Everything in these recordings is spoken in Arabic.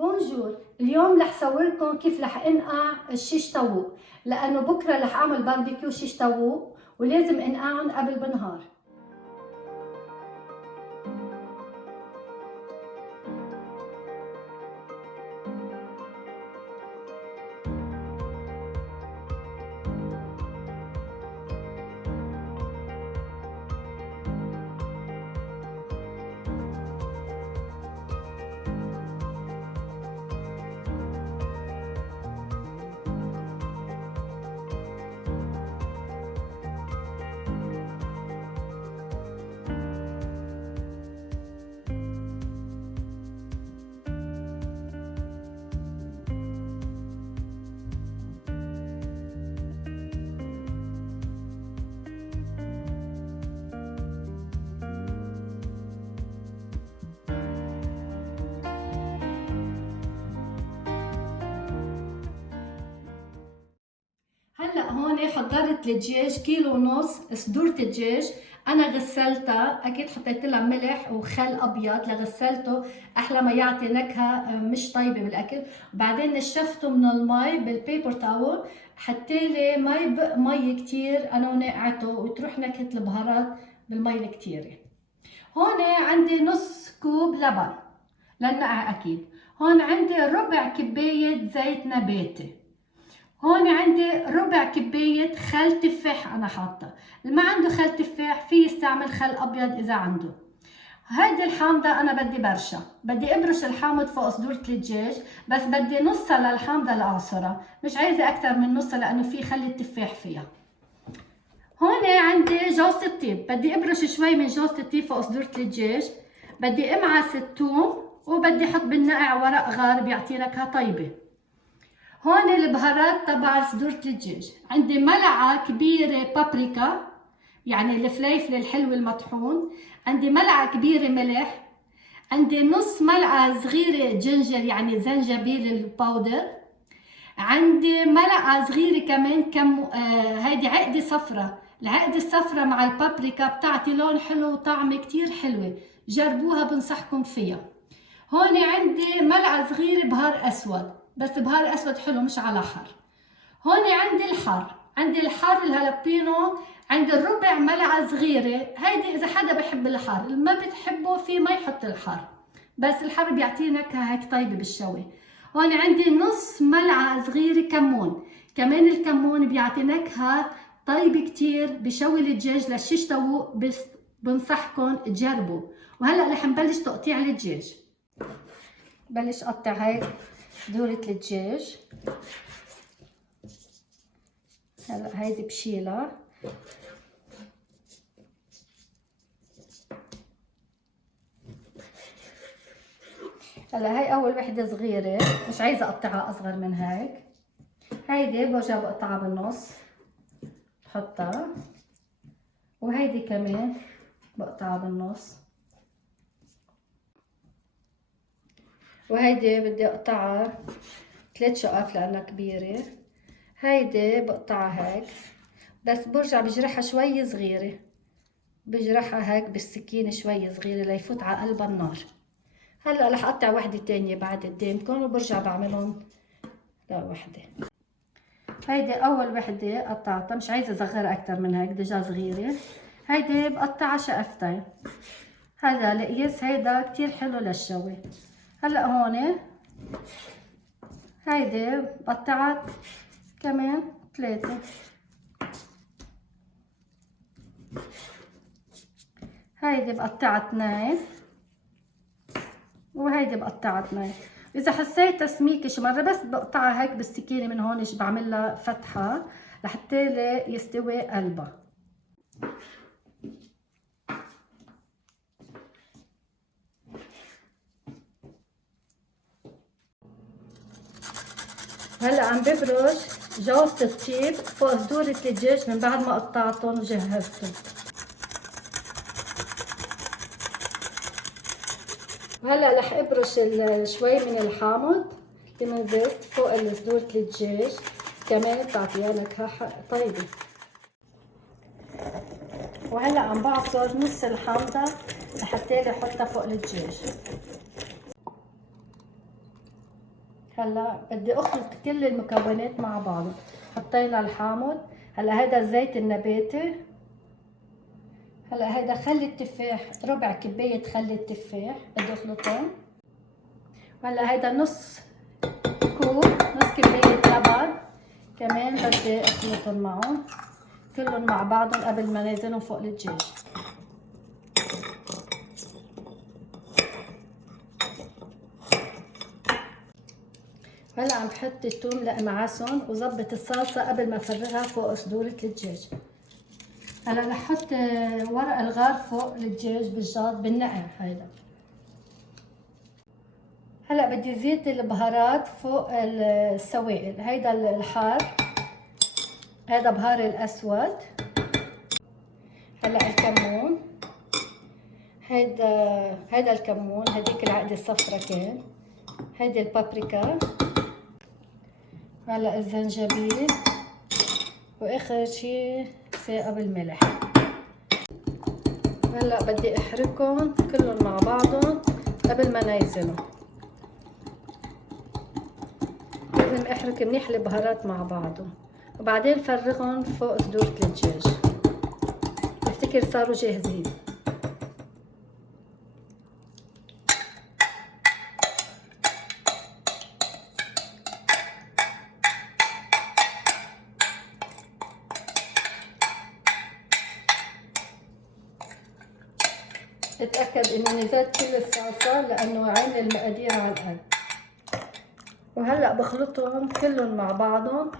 بونجور، اليوم رح صوركم كيف رح انقع الشيش طاووق، لانه بكره رح اعمل باربيكيو شيش طاووق ولازم انقعهم قبل بنهار. هلا هون حضرت الدجاج كيلو ونص صدورة الدجاج. انا غسلتها، اكيد حطيت لها ملح وخل ابيض لغسلته احلى ما يعطي نكهه مش طيبه بالاكل. وبعدين نشفته من المي بالبيبر تاول، حطيلي مي كتير انا ونقعته وتروح نكهه البهارات بالمي الكتيره. هون عندي نص كوب لبن للنقع اكيد. هون عندي ربع كبايه زيت نباتي. هون عندي ربع كباية خل تفاح أنا حاطة. اللي ما عنده خل تفاح في يستعمل خل أبيض إذا عنده. هيدي الحامضة أنا بدي برشا، بدي أبرش الحامض فوق صدورة الدجاج، بس بدي نصها للحامضة الأعصرة، مش عايزة أكتر من نصها لأنه في خل التفاح فيها. هون عندي جوزة الطيب، بدي أبرش شوي من جوزة الطيب فوق صدورة الدجاج. بدي أمعس الثوم وبدي أحط بالنقع ورق غار بيعطي نكهة طيبة. هون البهارات تبع صدورة الدجاج، عندي ملعقة كبيرة بابريكا يعني الفليفل الحلو المطحون، عندي ملعقة كبيرة ملح، عندي نص ملعقة صغيرة جنجر يعني زنجبيل الباودر، عندي ملعقة صغيرة كمان هيدي عقدة صفرة. العقدة الصفرة مع البابريكا بتعطي لون حلو وطعم كتير حلوة، جربوها بنصحكم فيها. هون عندي ملعقة صغيرة بهار أسود، بس بهار اسود حلو مش على حر. هون عندي الحار الهالبينو، عندي الربع ملعقه صغيره. هيدي اذا حدا بحب الحار، اللي ما بتحبه في ما يحط الحار، بس الحار بيعطيه نكهه هيك طيبه بالشوي. هون عندي نص ملعقه صغيره كمون، كمان الكمون بيعطي نكهه طيبه كتير بشوي الدجاج للشيش طاووق، بس بنصحكم تجربوا. وهلا رح نبلش تقطيع الدجاج. بلش اقطع هيك دورة الدجاج. هلا هيدي بشيلها. هلا هي اول وحدة صغيرة، مش عايزة اقطعها اصغر من هيك. هيدي برجع بقطعها بالنص بحطها، وهيدي كمان بقطعها بالنص، وهيدي بدي اقطعها 3 شقات لانها كبيرة. هيدي بقطعها هيك، بس برجع بجرحها شوي صغيرة، بجرحها هيك بالسكينة شوي صغيرة ليفوت على قلب النار. هلا رح اقطع وحدة تانية بعد قدامكم وبرجع بعملهم لوحدة. هيدي اول وحدة قطعتها، مش عايزة اصغرها اكتر من هيك ديجا صغيرة. هيدي بقطعها شقفتين. هذا القياس هيدا كتير حلو للشوي. هلا هون هيدي بقطعت كمان 3. هيدي بقطعها 2، وهيدي بقطعها 2. اذا حسيت تسميكه شي مره بس بقطعها هيك بالسكينه من هون، بعمل لها فتحه لحتى يستوي قلبها. هلا عم ببرش جوزة الطيب فوق صدورة الدجاج من بعد ما قطعتهم وجهزتهم. وهلا رح ابرش شوي من الحامض ليمون زيت فوق صدورة الدجاج، كمان بتعطيها نكهة طيبة. وهلا عم بعصر نص الحامضة لحتى احطها فوق الدجاج. هلا بدي اخلط كل المكونات مع بعض. حطينا الحامض، هلا هذا الزيت النباتي، هلا هيدا خل التفاح، ربع كباية خل التفاح بدي اخلطهم. هلا هيدا نص كوب، نص كباية لبن كمان بدي اخلطهم معهم كلهم مع بعضهم قبل ما نزلهم فوق الدجاج. هلا عم بحط الثوم لامعسهم وظبط الصلصة قبل ما افرغها فوق صدورة الدجاج. هلا رح احط ورق الغار فوق الدجاج بالجاط بالنقع هيدا. هلا بدي زيد البهارات فوق السوائل. هيدا الحار، هيدا بهار الاسود، هلا الكمون، هيدا الكمون، هديك العقدة الصفرا كان، هيدي البابريكا، هلا الزنجبيل، واخر شي ثاقب الملح. هلا بدي احركهم كلهم مع بعضهم قبل ما نيزلهم. لازم احرك منيح البهارات مع بعضهم وبعدين فرغهم فوق صدورة الدجاج. بفتكر صاروا جاهزين. اتأكد اني نزلت كل الصلصة لانه عين المقادير على القد. وهلأ بخلطهم كلهم مع بعضهم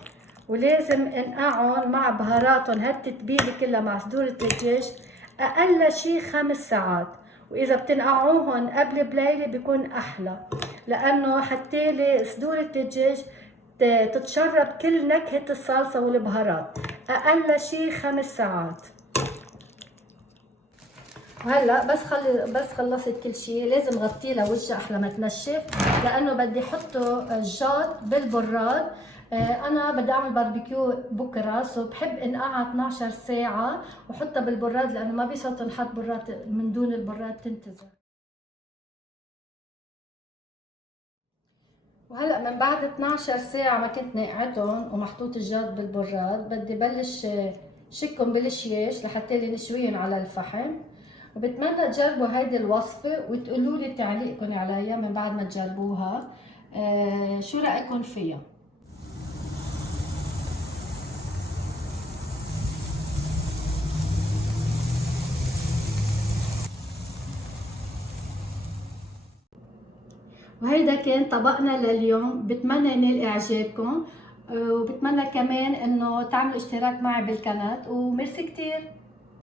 ولازم انقعهم مع بهاراتهم هالتتبيلة كلها مع صدورة الدجاج اقل شي 5 ساعات. واذا بتنقعوهن قبل بليلة بيكون احلى لانه حتى صدورة الدجاج تتشرب كل نكهة الصلصة والبهارات. اقل شي 5 ساعات. وهلا بس خلصت كل شيء لازم غطيه لوجه احلى ما تنشف لانه بدي احطه الجاط بالبراد. انا بدي اعمل باربيكيو بكره، سو بحب انقعها 12 ساعه وحطها بالبراد لانه ما بيصير تنحط براد من دون البراد تنتزع. وهلا من بعد 12 ساعه ما كنت نقعتهم ومحطوط الجاط بالبراد بدي بلش شكهم بالشياش لحتى لي نشويهم على الفحم. وبتمنى تجربوا هيدي الوصفة وتقولوا لي تعليقكم عليها من بعد ما تجربوها. شو رأيكم فيها؟ وهيدا كان طبقنا لليوم، بتمنى ينال اعجابكم وبتمنى كمان انه تعملوا اشتراك معي بالقناة وميرسي كتير.